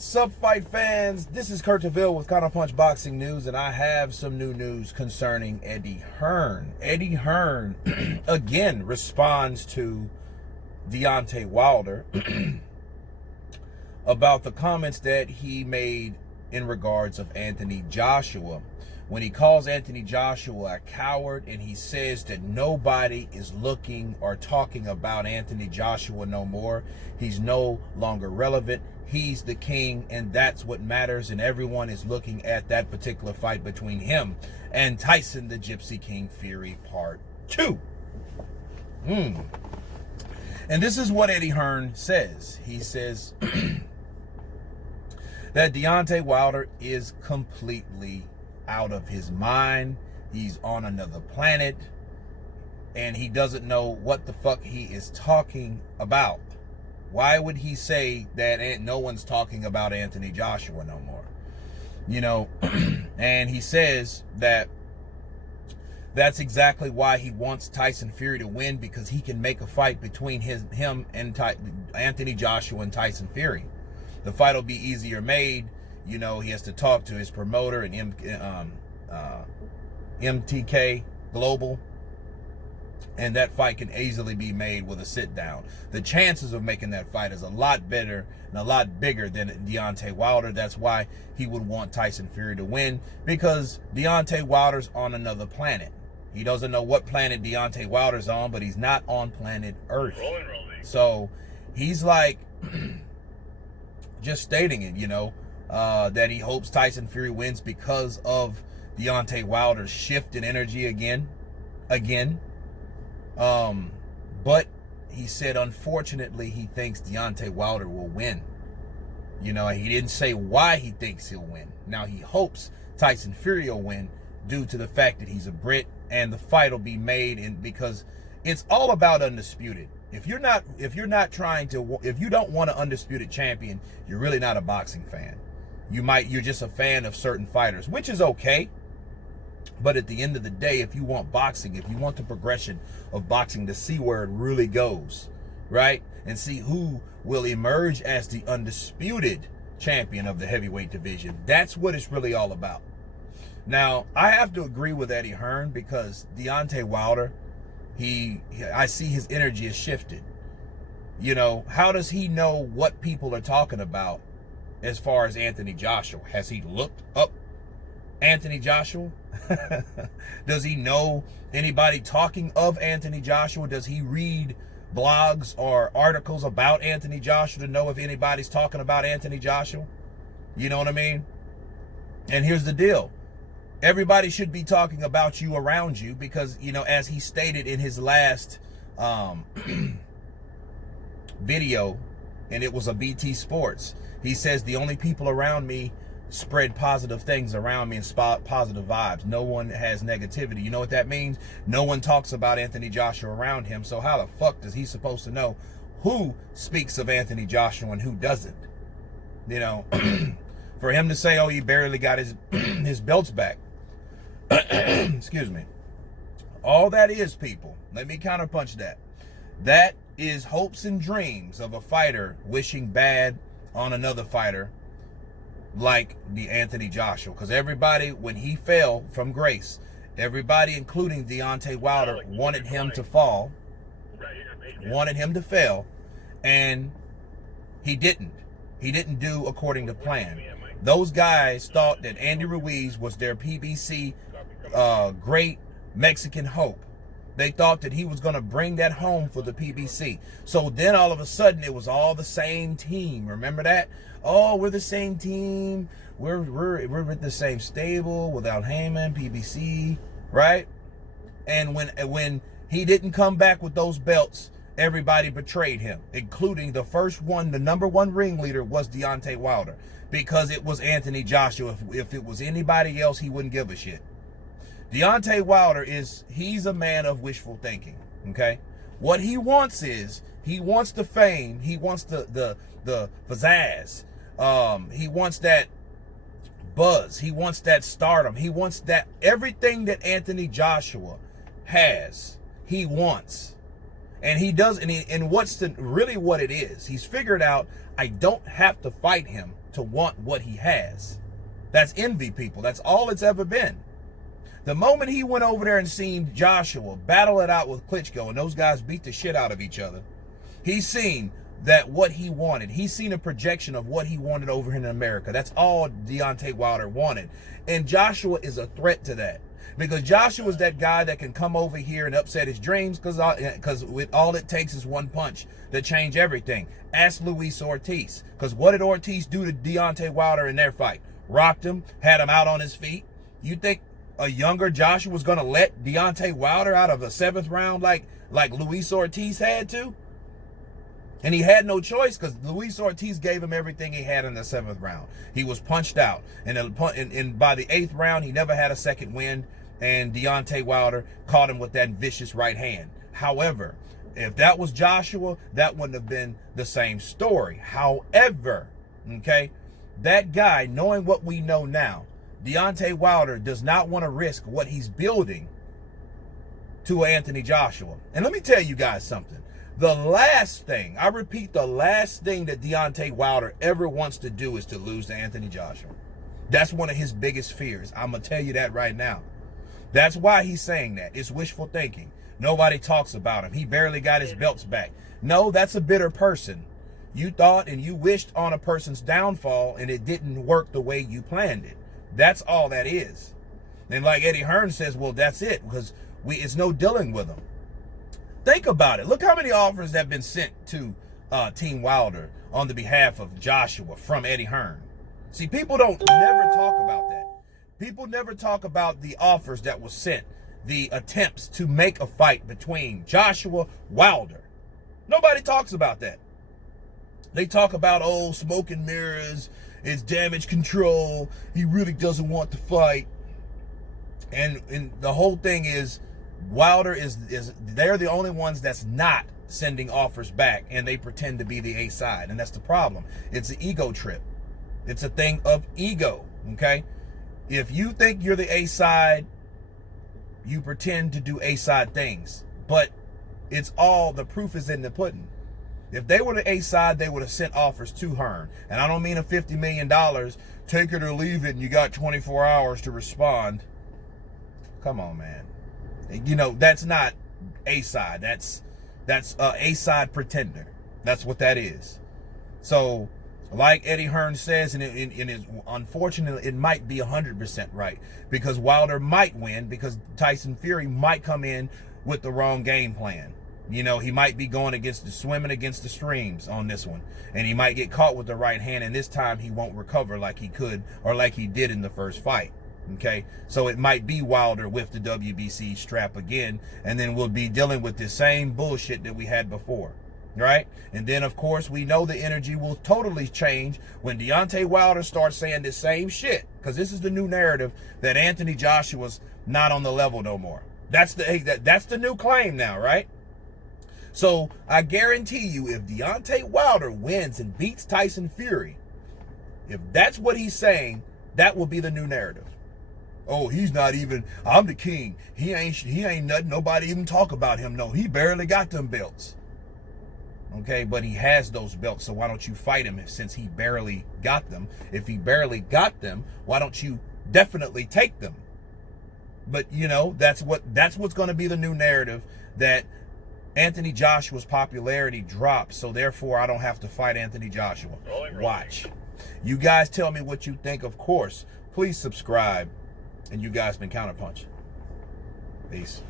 What's up, fight fans? This is Kurt DeVille with Counterpunch Boxing News, and I have some new news concerning Eddie Hearn. Eddie Hearn, again, responds to Deontay Wilder about the comments that he made in regards of Anthony Joshua. When he calls Anthony Joshua a coward, and he says that nobody is looking or talking about Anthony Joshua no more. He's no longer relevant. He's the king, and that's what matters, and everyone is looking at that particular fight between him and Tyson the Gypsy King Fury Part 2. And this is what Eddie Hearn says. He says that Deontay Wilder is completely out of his mind. He's on another planet, and he doesn't know what the fuck he is talking about. Why would he say that no one's talking about Anthony Joshua no more? You know, and he says that that's exactly why he wants Tyson Fury to win, because he can make a fight between him and Anthony Joshua and Tyson Fury. The fight will be easier made. You know, he has to talk to his promoter and MTK Global, and that fight can easily be made with a sit down. The chances of making that fight is a lot better and a lot bigger than Deontay Wilder. That's why he would want Tyson Fury to win, because Deontay Wilder's on another planet. He doesn't know what planet Deontay Wilder's on, but he's not on planet Earth. Rolling. So he's like just stating it, you know, that he hopes Tyson Fury wins because of Deontay Wilder's shift in energy again. But he said, unfortunately, he thinks Deontay Wilder will win. You know, he didn't say why he thinks he'll win. Now, he hopes Tyson Fury will win due to the fact that he's a Brit, and the fight will be made, and because it's all about undisputed. If you don't want an undisputed champion, you're really not a boxing fan. You're just a fan of certain fighters, which is okay. But at the end of the day, if you want boxing, if you want the progression of boxing to see where it really goes, right? And see who will emerge as the undisputed champion of the heavyweight division, that's what it's really all about. Now, I have to agree with Eddie Hearn, because Deontay Wilder, I see his energy has shifted. You know, how does he know what people are talking about as far as Anthony Joshua? Has he looked up Anthony Joshua? Does he know anybody talking of Anthony Joshua? Does he read blogs or articles about Anthony Joshua to know if anybody's talking about Anthony Joshua? You know what I mean? And here's the deal. Everybody should be talking about you around you, because, you know, as he stated in his last video, and it was a BT Sports, he says the only people around me spread positive things around me and spot positive vibes. No one has negativity. You know what that means? No one talks about Anthony Joshua around him. So how the fuck is he supposed to know who speaks of Anthony Joshua and who doesn't? You know, for him to say, oh, he barely got his belts back. Excuse me. All that is, people, let me counterpunch that. That is hopes and dreams of a fighter wishing bad on another fighter like the Anthony Joshua. Because everybody, when he fell from grace, everybody, including Deontay Wilder, wanted him to fall, wanted him to fail, and he didn't. He didn't do according to plan. Those guys thought that Andy Ruiz was their PBC great Mexican hope. They thought that he was going to bring that home for the PBC. So then all of a sudden it was all the same team. Remember that? Oh, we're the same team. We're with the same stable without Heyman, PBC, right? And when he didn't come back with those belts, everybody betrayed him, including the first one. The number one ringleader was Deontay Wilder, because it was Anthony Joshua. If it was anybody else, he wouldn't give a shit. Deontay Wilder he's a man of wishful thinking, okay? What he wants is, he wants the fame, he wants the pizzazz, he wants that buzz, he wants that stardom, he wants that everything that Anthony Joshua has, he wants. And he does, and what's really what it is, he's figured out, I don't have to fight him to want what he has. That's envy, people. That's all it's ever been. The moment he went over there and seen Joshua battle it out with Klitschko and those guys beat the shit out of each other, he's seen that what he wanted. He's seen a projection of what he wanted over in America. That's all Deontay Wilder wanted. And Joshua is a threat to that. Because Joshua is that guy that can come over here and upset his dreams because with all it takes is one punch to change everything. Ask Luis Ortiz. Because what did Ortiz do to Deontay Wilder in their fight? Rocked him, had him out on his feet. You think a younger Joshua was going to let Deontay Wilder out of a 7th round like Luis Ortiz had to? And he had no choice because Luis Ortiz gave him everything he had in the 7th round. He was punched out. And by the 8th round, he never had a second wind. And Deontay Wilder caught him with that vicious right hand. However, if that was Joshua, that wouldn't have been the same story. However, okay, that guy, knowing what we know now, Deontay Wilder does not want to risk what he's building to Anthony Joshua. And let me tell you guys something. The last thing, I repeat, the last thing that Deontay Wilder ever wants to do is to lose to Anthony Joshua. That's one of his biggest fears. I'm going to tell you that right now. That's why he's saying that. It's wishful thinking. Nobody talks about him. He barely got his belts back. No, that's a bitter person. You thought and you wished on a person's downfall and it didn't work the way you planned it. That's all that is. And like Eddie Hearn says, well, that's it, because it's no dealing with him. Think about it. Look how many offers have been sent to Team Wilder on the behalf of Joshua from Eddie Hearn. See, people don't never talk about that. People never talk about the offers that were sent, the attempts to make a fight between Joshua Wilder. Nobody talks about that. They talk about, oh, smoke and mirrors, it's damage control, he really doesn't want to fight. And the whole thing is, Wilder is they're the only ones that's not sending offers back, and they pretend to be the A side, and that's the problem. It's an ego trip. It's a thing of ego, okay? If you think you're the A side, you pretend to do A side things, but it's all, the proof is in the pudding. If they were the A side, they would have sent offers to Hearn. And I don't mean a $50 million, take it or leave it, and you got 24 hours to respond. Come on, man. You know, that's not A side. That's A side pretender. That's what that is. So, like Eddie Hearn says, and it's unfortunately, it might be 100% right, because Wilder might win, because Tyson Fury might come in with the wrong game plan. You know, he might be going against swimming against the streams on this one, and he might get caught with the right hand, and this time he won't recover like he could or like he did in the first fight. Okay, so it might be Wilder with the WBC strap again, and then we'll be dealing with the same bullshit that we had before, right? And then, of course, we know the energy will totally change when Deontay Wilder starts saying the same shit, because this is the new narrative that Anthony Joshua's not on the level no more. That's the new claim now, right? So I guarantee you, if Deontay Wilder wins and beats Tyson Fury, if that's what he's saying, that will be the new narrative. Oh, he's not even, I'm the king. He ain't nothing. Nobody even talk about him. No, he barely got them belts. Okay, but he has those belts, so why don't you fight him since he barely got them? If he barely got them, why don't you definitely take them? But, you know, that's what's going to be the new narrative, that Anthony Joshua's popularity drops, so therefore I don't have to fight Anthony Joshua. Watch. You guys tell me what you think, of course. Please subscribe. And you guys been Counterpunch. Peace.